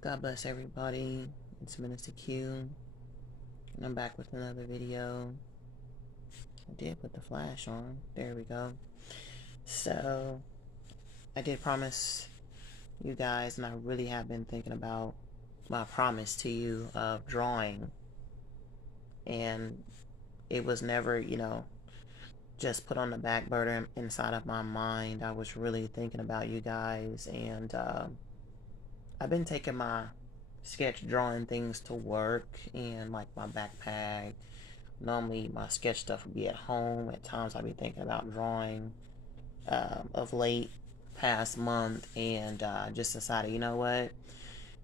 God bless everybody. It's Minister Q, and I'm back with another video. I did put the flash on. There we go. So, I did promise you guys, and I really have been thinking about my promise to you of drawing. And it was never, just put on the back burner inside of my mind. I was really thinking about you guys, and I've been taking my sketch drawing things to work and like my backpack. Normally my sketch stuff would be at home. At times I'd be thinking about drawing of late past month, and just decided, you know what?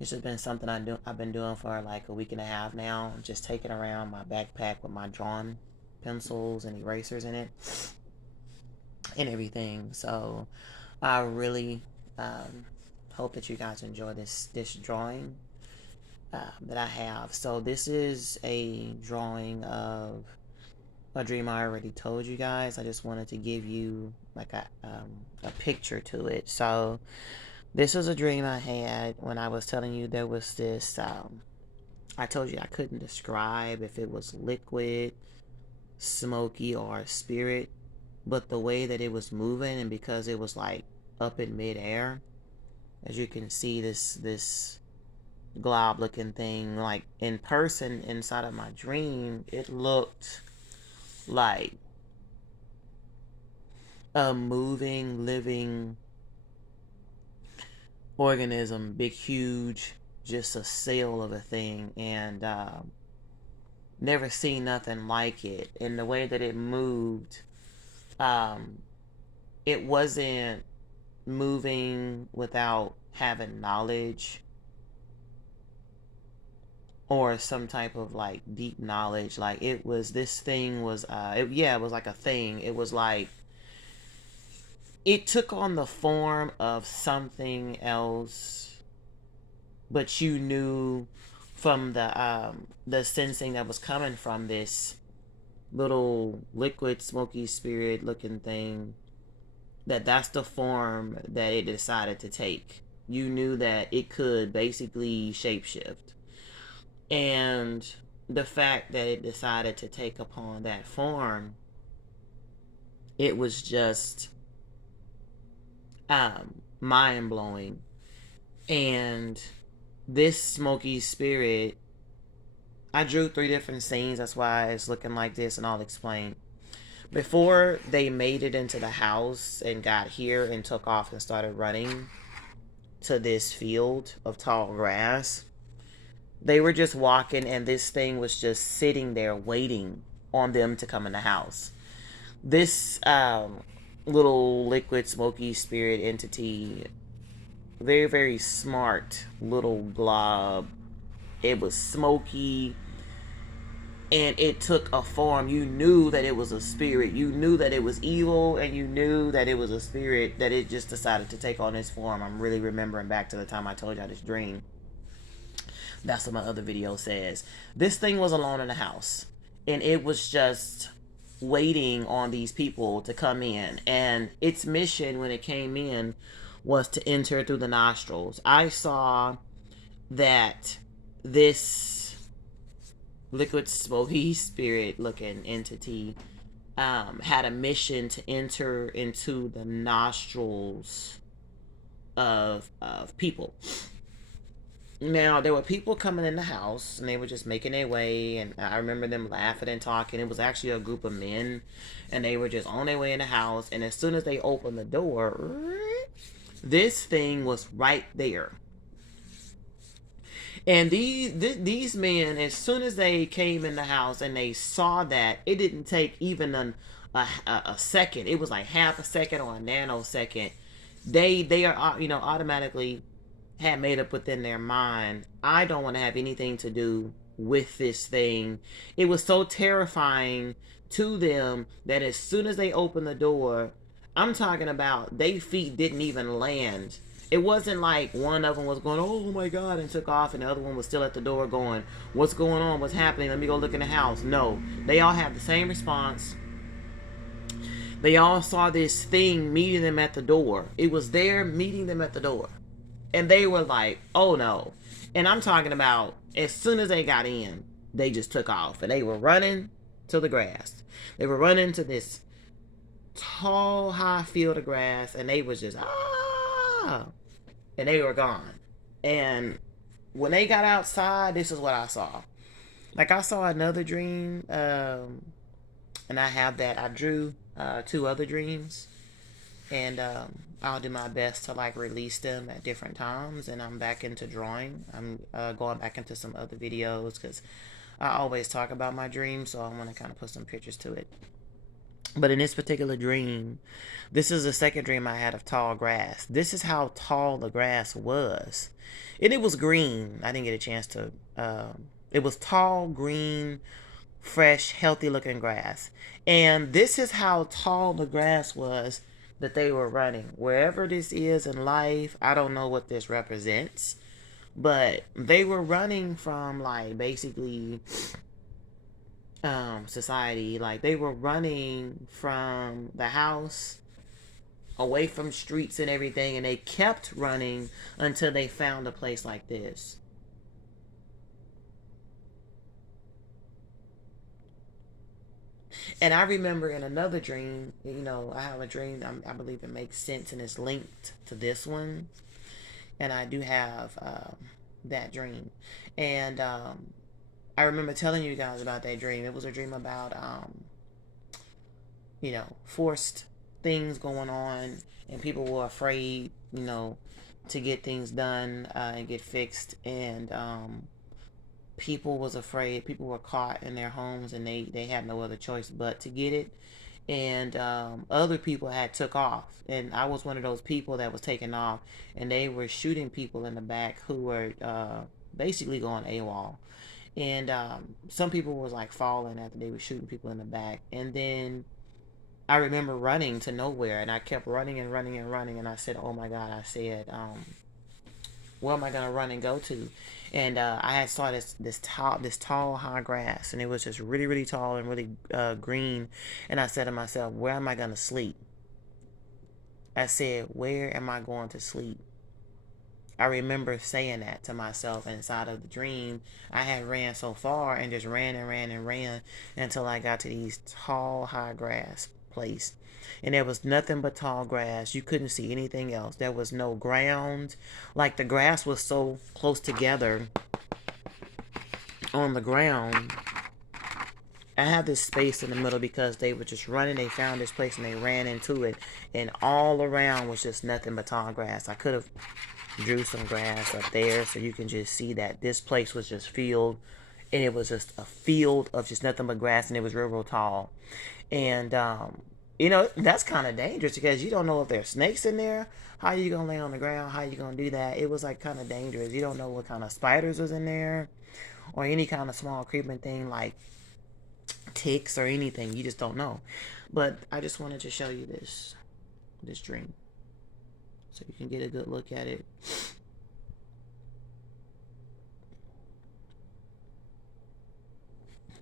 It's just been something I've been doing for like a week and a half now. Just taking around my backpack with my drawing pencils and erasers in it and everything. So I really hope that you guys enjoy this drawing that I have. So this is a drawing of a dream I already told you guys. I just wanted to give you like a picture to it. So this is a dream I had when I was telling you there was this. I told you I couldn't describe if it was liquid, smoky, or a spirit, but the way that it was moving, and because it was like up in midair, as you can see, this glob looking thing, like in person inside of my dream, it looked like a moving, living organism, big, huge, just a sail of a thing, and never seen nothing like it. And the way that it moved, um, it wasn't moving without having knowledge or some type of like deep knowledge. Like it was, this thing was, it was like a thing. It was like it took on the form of something else, but you knew from the sensing that was coming from this little liquid smoky spirit looking thing, that that's the form that it decided to take. You knew that it could basically shapeshift, and the fact that it decided to take upon that form, it was just mind blowing. And this smoky spirit, I drew 3 different scenes. That's why it's looking like this, and I'll explain. Before they made it into the house and got here and took off and started running to this field of tall grass, they were just walking, and this thing was just sitting there waiting on them to come in the house. This little liquid smoky spirit entity, very, very smart little glob. It was smoky, and it took a form. You knew that it was a spirit. You knew that it was evil, and you knew that it was a spirit, that it just decided to take on this form. I'm really remembering back to the time I told y'all this dream. That's what my other video says. This thing was alone in the house, and it was just waiting on these people to come in. And its mission when it came in was to enter through the nostrils. I saw that this liquid smoky spirit looking entity had a mission to enter into the nostrils of people. Now, there were people coming in the house, and they were just making their way, and I remember them laughing and talking. It was actually a group of men, and they were just on their way in the house, and as soon as they opened the door, this thing was right there. And these men, as soon as they came in the house and they saw that, it didn't take even a second. It was like half a second or a nanosecond. They are, automatically had made up within their mind, I don't want to have anything to do with this thing. It was so terrifying to them that as soon as they opened the door, I'm talking about their feet didn't even land. It wasn't like one of them was going, oh my God, and took off, and the other one was still at the door going, what's going on? What's happening? Let me go look in the house. No, they all have the same response. They all saw this thing meeting them at the door. It was there meeting them at the door. And they were like, oh no. And I'm talking about as soon as they got in, they just took off. And they were running to the grass. They were running to this tall, high field of grass. And they was just, ah. And they were gone. And when they got outside, this is what I saw. Like, I saw another dream. And I have that. I drew 2 other dreams. And I'll do my best to like release them at different times. And I'm back into drawing. I'm going back into some other videos because I always talk about my dreams, so I want to kind of put some pictures to it. But in this particular dream, this is the second dream I had of tall grass. This is how tall the grass was, and it was green. I didn't get a chance to. It was tall, green, fresh, healthy looking grass. And this is how tall the grass was that they were running. Wherever this is in life, I don't know what this represents, but they were running from like basically society. Like they were running from the house, away from streets and everything, and they kept running until they found a place like this. And I remember in another dream, you know, I have a dream, I believe it makes sense and it's linked to this one. And I do have that dream. And I remember telling you guys about that dream. It was a dream about, you know, forced things going on, and people were afraid, you know, to get things done and get fixed. And people was afraid. People were caught in their homes, and they had no other choice but to get it. And other people had took off, and I was one of those people that was taking off, and they were shooting people in the back who were basically going AWOL. And some people was like falling after they were shooting people in the back. And then I remember running to nowhere, and I kept running and running and running, and I said, oh my god, I said, where am I gonna run and go to? And I had saw this tall high grass, and it was just really really tall and really green. And I said to myself, where am I gonna sleep? I said, where am I going to sleep? I remember saying that to myself inside of the dream. I had ran so far and just ran and ran and ran until I got to these tall high grass place. And there was nothing but tall grass. You couldn't see anything else. There was no ground. Like the grass was so close together on the ground. I have this space in the middle because they were just running. They found this place and they ran into it. And all around was just nothing but tall grass. I could have drew some grass up there so you can just see that this place was just field, and it was just a field of just nothing but grass, and it was real real tall. And you know, that's kind of dangerous because you don't know if there's snakes in there. How you gonna lay on the ground? How you gonna do that? It was like kind of dangerous. You don't know what kind of spiders was in there or any kind of small creeping thing like ticks or anything. You just don't know. But I just wanted to show you this dream so you can get a good look at it.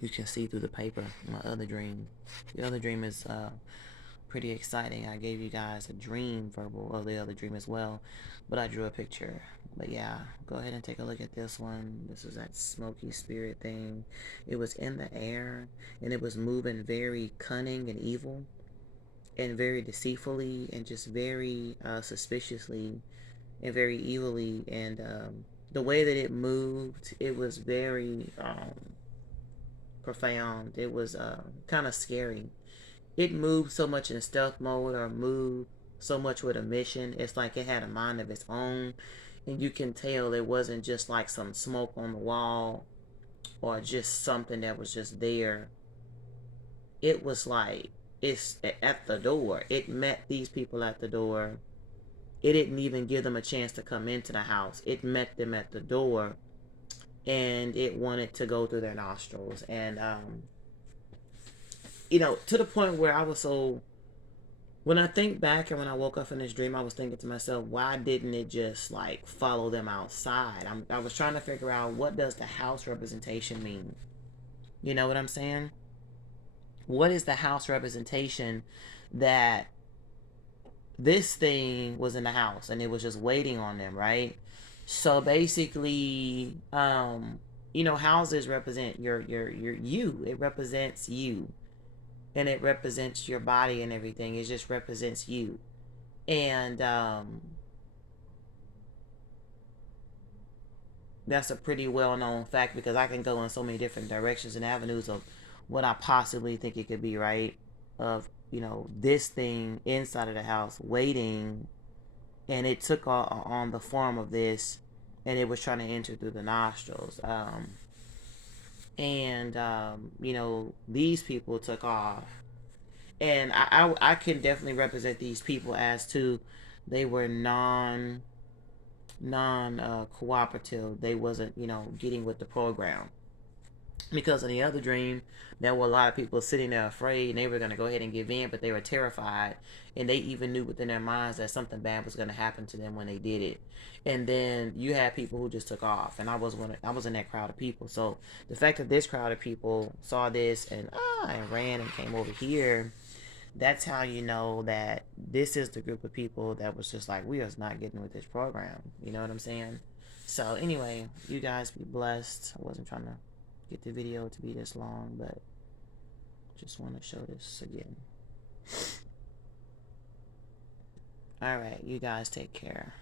You can see through the paper my other dream. The other dream is pretty exciting. I gave you guys a dream verbal of the other dream as well, but I drew a picture. But yeah, go ahead and take a look at this one. This is that smoky spirit thing. It was in the air, and it was moving very cunning and evil, and very deceitfully, and just very suspiciously, and very evilly. And the way that it moved, it was very profound. It was kind of scary. It moved so much in stealth mode, or moved so much with a mission. It's like it had a mind of its own. And you can tell it wasn't just like some smoke on the wall or just something that was just there. It was like it's at the door. It met these people at the door. It didn't even give them a chance to come into the house. It met them at the door, and it wanted to go through their nostrils. And you know, to the point where I was so, when I think back and when I woke up in this dream, I was thinking to myself, why didn't it just like follow them outside? I was trying to figure out, what does the house representation mean? You know what I'm saying? What is the house representation that this thing was in the house and it was just waiting on them, right? So basically, houses represent your you. It represents you, and it represents your body and everything. It just represents you. And that's a pretty well known fact, because I can go in so many different directions and avenues of what I possibly think it could be, right? Of, this thing inside of the house waiting, and it took on the form of this, and it was trying to enter through the nostrils. These people took off. And I can definitely represent these people as to they were non cooperative. They wasn't, getting with the program. Because in the other dream, there were a lot of people sitting there afraid, and they were going to go ahead and give in, but they were terrified. And they even knew within their minds that something bad was going to happen to them when they did it. And then you had people who just took off, and I was in that crowd of people. So the fact that this crowd of people saw this and ran and came over here, that's how you know that this is the group of people that was just like, we are not getting with this program. You know what I'm saying? So anyway, you guys be blessed. I wasn't trying to get the video to be this long, but just want to show this again. All right, you guys take care.